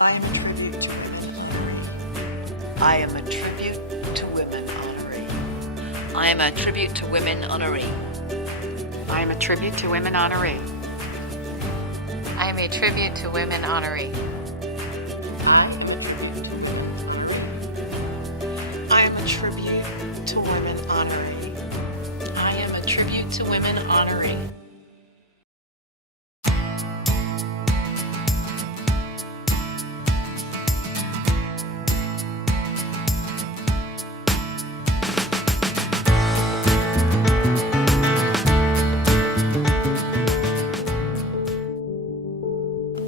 I am a tribute to women honoree. I am a tribute to women honoree. I am a tribute to women honoree. I am a tribute to women honoree. I am a tribute to women honoree. I am a tribute to women honoree. I am a tribute to women honoree. I am a tribute to women honoree.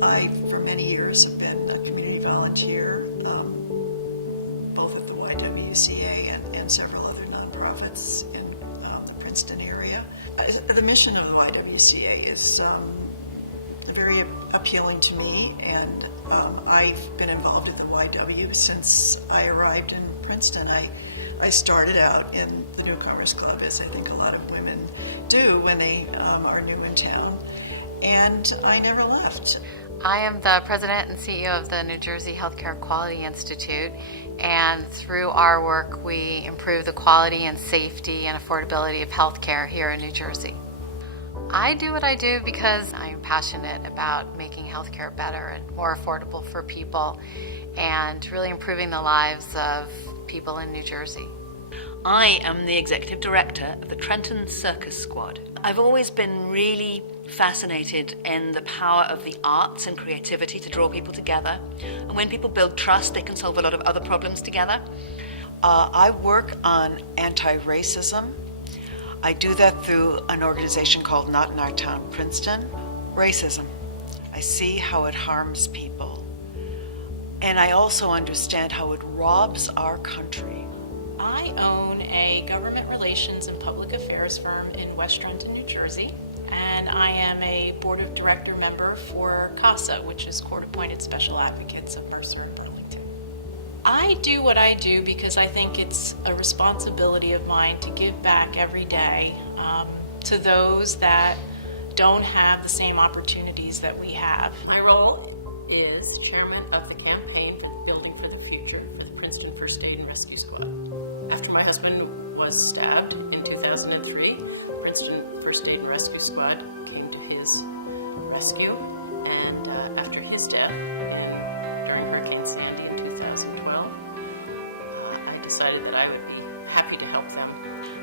I, for many years, have been a community volunteer, both at the YWCA and several other nonprofits in the Princeton area. The mission of the YWCA is very appealing to me, and I've been involved with the YW since I arrived in Princeton. I started out in the Newcomers Club, as I think a lot of women do when they are new in town, and I never left. I am the president and CEO of the New Jersey Healthcare Quality Institute, and through our work we improve the quality and safety and affordability of healthcare here in New Jersey. I do what I do because I'm passionate about making healthcare better and more affordable for people and really improving the lives of people in New Jersey. I am the executive director of the Trenton Circus Squad. I've always been really fascinated in the power of the arts and creativity to draw people together. And when people build trust, they can solve a lot of other problems together. I work on anti-racism. I do that through an organization called Not in Our Town, Princeton. Racism. I see how it harms people. And I also understand how it robs our country. I own a government relations and public affairs firm in West Trenton, New Jersey, and I am a board of director member for CASA, which is Court Appointed Special Advocates of Mercer and Burlington. I do what I do because I think it's a responsibility of mine to give back every day to those that don't have the same opportunities that we have. My role is chairman of the campaign for Building for the Future for the Princeton First Aid and Rescue Squad. After my husband was stabbed in 2003, Princeton First Aid and Rescue Squad came to his rescue, and after his death during Hurricane Sandy in 2012, I decided that I would be happy to help them.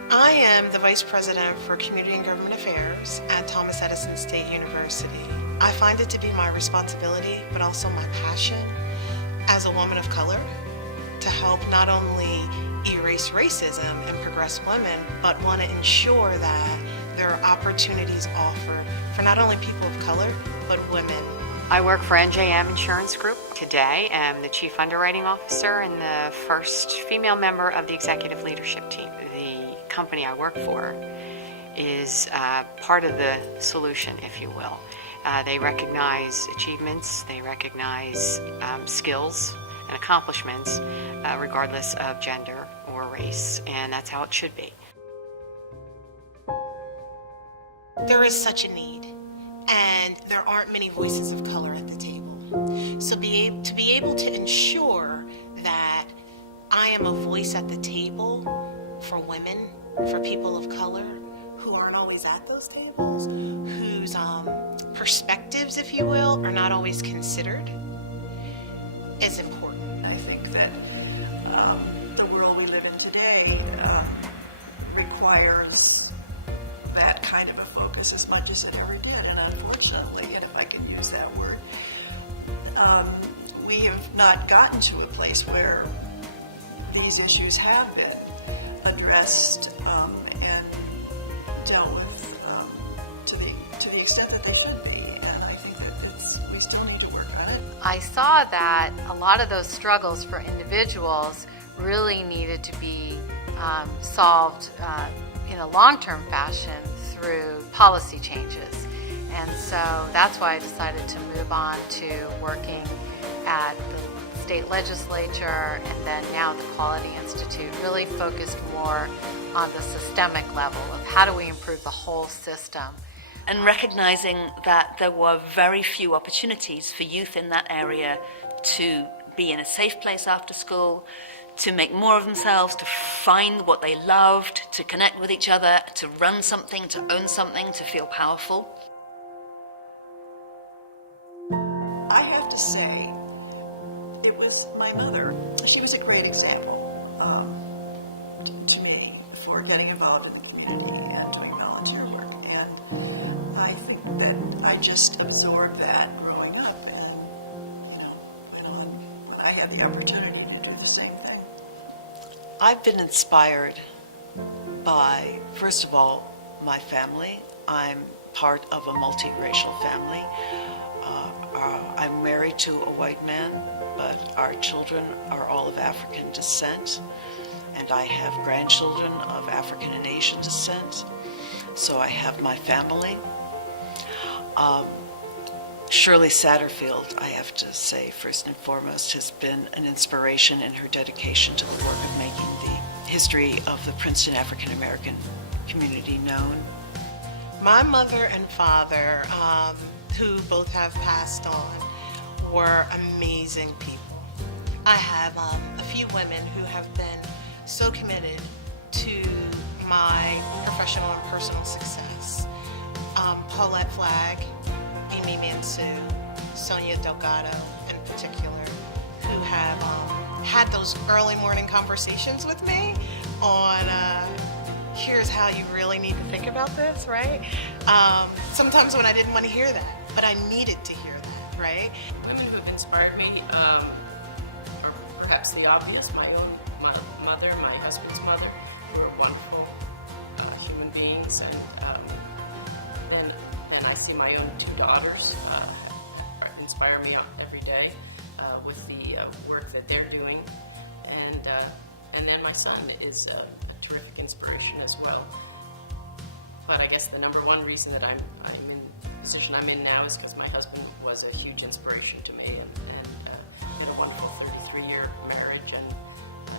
I am the Vice President for Community and Government Affairs at Thomas Edison State University. I find it to be my responsibility, but also my passion as a woman of color to help not only erase racism and progress women, but want to ensure that there are opportunities offered for not only people of color, but women. I work for NJM Insurance Group. Today I'm the Chief Underwriting Officer and the first female member of the executive leadership team. The company I work for is part of the solution, if you will. They recognize achievements, they recognize skills and accomplishments regardless of gender or race, and that's how it should be. There is such a need, and there aren't many voices of color at the table. So to be able to ensure that I am a voice at the table for women, for people of color who aren't always at those tables, whose perspectives, if you will, are not always considered, is important. I think that the world we live in today requires that kind of a focus as much as it ever did. And unfortunately, and if I can use that word, we have not gotten to a place where these issues have been addressed and dealt with to the extent that they should be. And I think that we still need to work on it. I saw that a lot of those struggles for individuals really needed to be solved in a long-term fashion through policy changes. And so that's why I decided to move on to working at the state legislature and then now the Quality Institute, really focused more on the systemic level of how do we improve the whole system. And recognizing that there were very few opportunities for youth in that area to be in a safe place after school, to make more of themselves, to find what they loved, to connect with each other, to run something, to own something, to feel powerful. I have to say, it was my mother. She was a great example to me for getting involved in the community and doing volunteer work. And I think that I just absorbed that growing up. And, when I had the opportunity to do the same thing. I've been inspired by, first of all, my family. I'm part of a multiracial family. I'm married to a white man, but our children are all of African descent, and I have grandchildren of African and Asian descent, so I have my family. Shirley Satterfield, I have to say, first and foremost, has been an inspiration in her dedication to the work of making the history of the Princeton African American community known. My mother and father, who both have passed on, were amazing people. I have a few women who have been so committed to my professional and personal success. Paulette Flagg, Amy Mansue, Sonia Delgado in particular, who have had those early morning conversations with me on here's how you really need to think about this, right? Sometimes when I didn't want to hear that, but I needed to hear that, right? Women who've inspired me are perhaps the obvious. My mother, my husband's mother, who are wonderful human beings, and then I see my own two daughters inspire me every day with the work that they're doing, and then my son is a terrific inspiration as well. But I guess the number one reason that I'm in the position I'm in now is because my husband was a huge inspiration to me, and had a wonderful 33-year marriage, and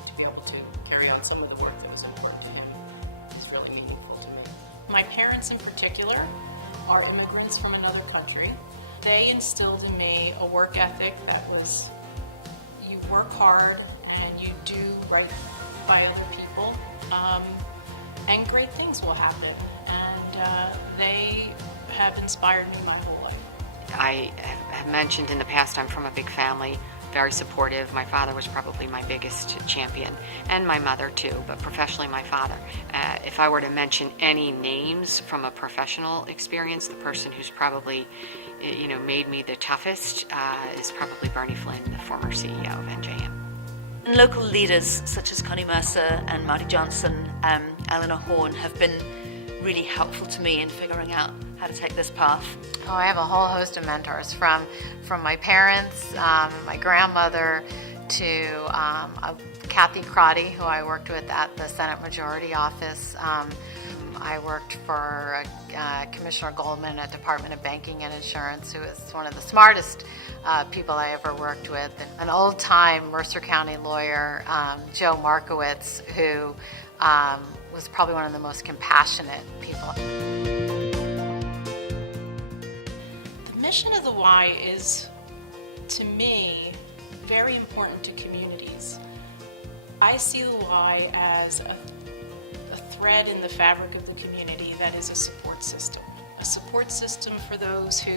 to be able to carry on some of the work that was important to him is really meaningful to me. My parents in particular are immigrants from another country. They instilled in me a work ethic that was, you work hard and you do right by other people, and great things will happen. And they have inspired me my whole life. I have mentioned in the past I'm from a big family, very supportive. My father was probably my biggest champion, and my mother too, but professionally my father. If I were to mention any names from a professional experience, the person who's probably made me the toughest is probably Bernie Flynn, the former CEO of NJM. And local leaders such as Connie Mercer and Marty Johnson, Eleanor Horn have been really helpful to me in figuring out how to take this path. Oh, I have a whole host of mentors from my parents, my grandmother, to Kathy Crotty, who I worked with at the Senate Majority Office. I worked for Commissioner Goldman at Department of Banking and Insurance, who is one of the smartest people I ever worked with. And an old-time Mercer County lawyer, Joe Markowitz, who was probably one of the most compassionate people. The mission of the Y is, to me, very important to communities. I see the Y as a thread in the fabric of the community that is a support system for those who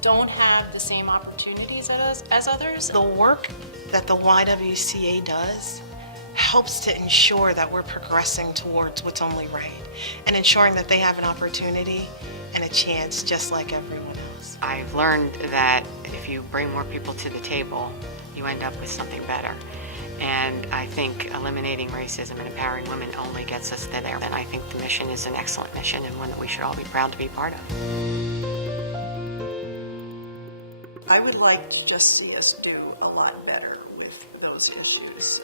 don't have the same opportunities as others. The work that the YWCA does helps to ensure that we're progressing towards what's only right, and ensuring that they have an opportunity and a chance just like everyone else. I've learned that if you bring more people to the table, you end up with something better. And I think eliminating racism and empowering women only gets us there. And I think the mission is an excellent mission, and one that we should all be proud to be part of. I would like to just see us do a lot better with those issues.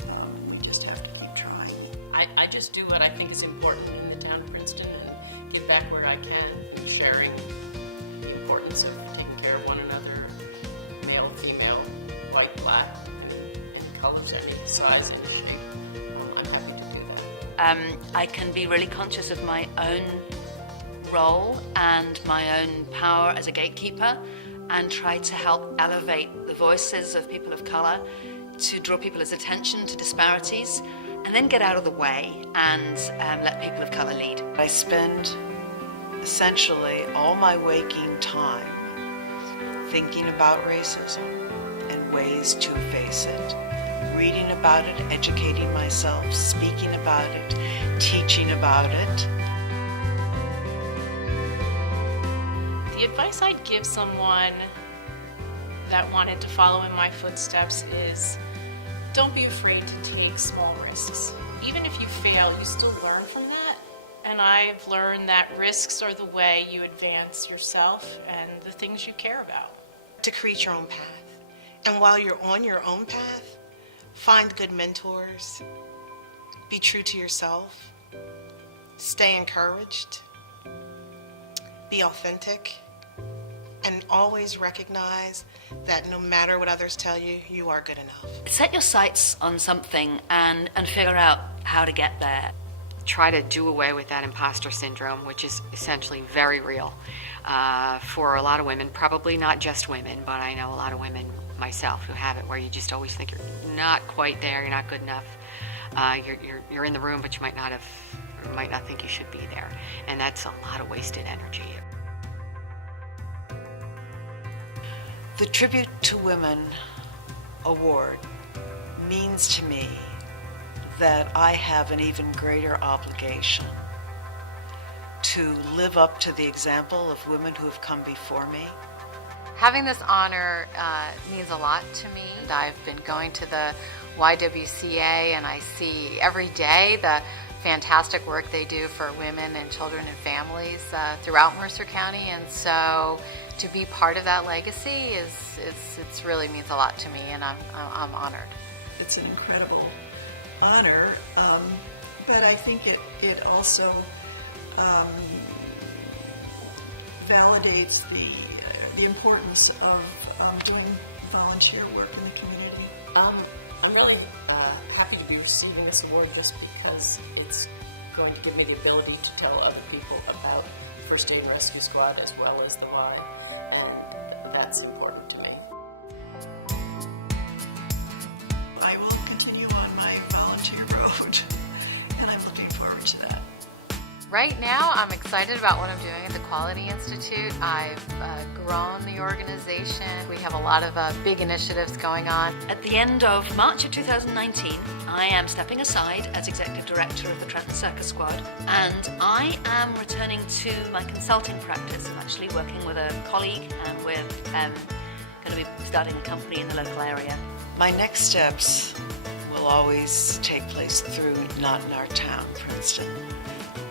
We just have to keep trying. I just do what I think is important in the town of Princeton and give back where I can, and sharing the importance of taking care of one another, male, female, white, black, and colors, any size, any shape. I'm happy to do that. I can be really conscious of my own role and my own power as a gatekeeper, and try to help elevate the voices of people of color, to draw people's attention to disparities, and then get out of the way and let people of color lead. I spend essentially all my waking time thinking about racism and ways to face it, reading about it, educating myself, speaking about it, teaching about it. The advice I'd give someone that wanted to follow in my footsteps is don't be afraid to take small risks. Even if you fail, you still learn from that. And I've learned that risks are the way you advance yourself and the things you care about. To create your own path. And while you're on your own path, find good mentors, be true to yourself, stay encouraged, be authentic, and always recognize that no matter what others tell you, you are good enough. Set your sights on something and figure out how to get there. Try to do away with that imposter syndrome, which is essentially very real for a lot of women, probably not just women, but I know a lot of women myself who have it, where you just always think you're not quite there, you're not good enough. You're in the room, but you might not think you should be there, and that's a lot of wasted energy. The Tribute to Women award means to me that I have an even greater obligation to live up to the example of women who have come before me. Having this honor means a lot to me. I've been going to the YWCA and I see every day the fantastic work they do for women and children and families throughout Mercer County, and so to be part of that legacy it's really means a lot to me, and I'm honored. It's an incredible honor, but I think it also validates the importance of doing volunteer work in the community. I'm really happy to be receiving this award just because it's going to give me the ability to tell other people about First Aid and Rescue Squad as well as the Y, and that's important to me. I will continue on my volunteer road, and I'm looking forward to that. Right now, I'm excited about what I'm doing at the Quality Institute. I've grown the organization. We have a lot of big initiatives going on. At the end of March of 2019, I am stepping aside as Executive Director of the Trenton Circus Squad, and I am returning to my consulting practice. I'm actually working with a colleague, and we're going to be starting a company in the local area. My next steps will always take place through Not in Our Town, Princeton.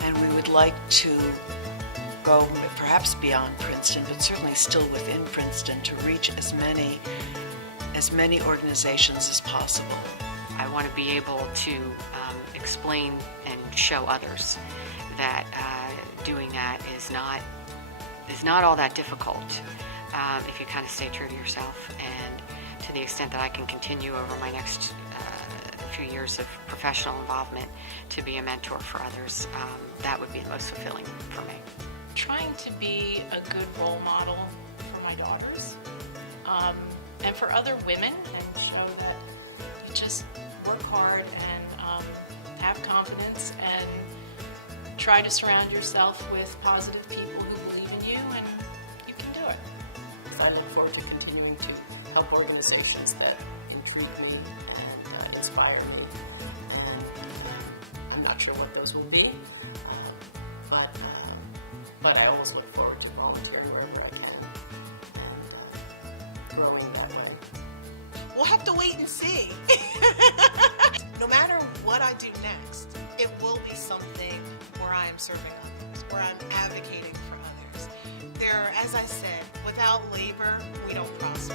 And we would like to go perhaps beyond Princeton, but certainly still within Princeton, to reach as many organizations as possible. I want to be able to explain and show others that doing that is not all that difficult if you kind of stay true to yourself. And to the extent that I can continue over my next few years of professional involvement to be a mentor for others, that would be the most fulfilling for me. Trying to be a good role model for my daughters and for other women, and show that you just work hard and have confidence and try to surround yourself with positive people who believe in you, and you can do it. I look forward to continuing to help organizations that intrigue me and inspire me. And I'm not sure what those will be, but I always look forward to volunteering wherever I can and growing that way. We'll have to wait and see. No matter what I do next, it will be something where I am serving others, where I'm advocating for others. As I said, without labor, we don't prosper.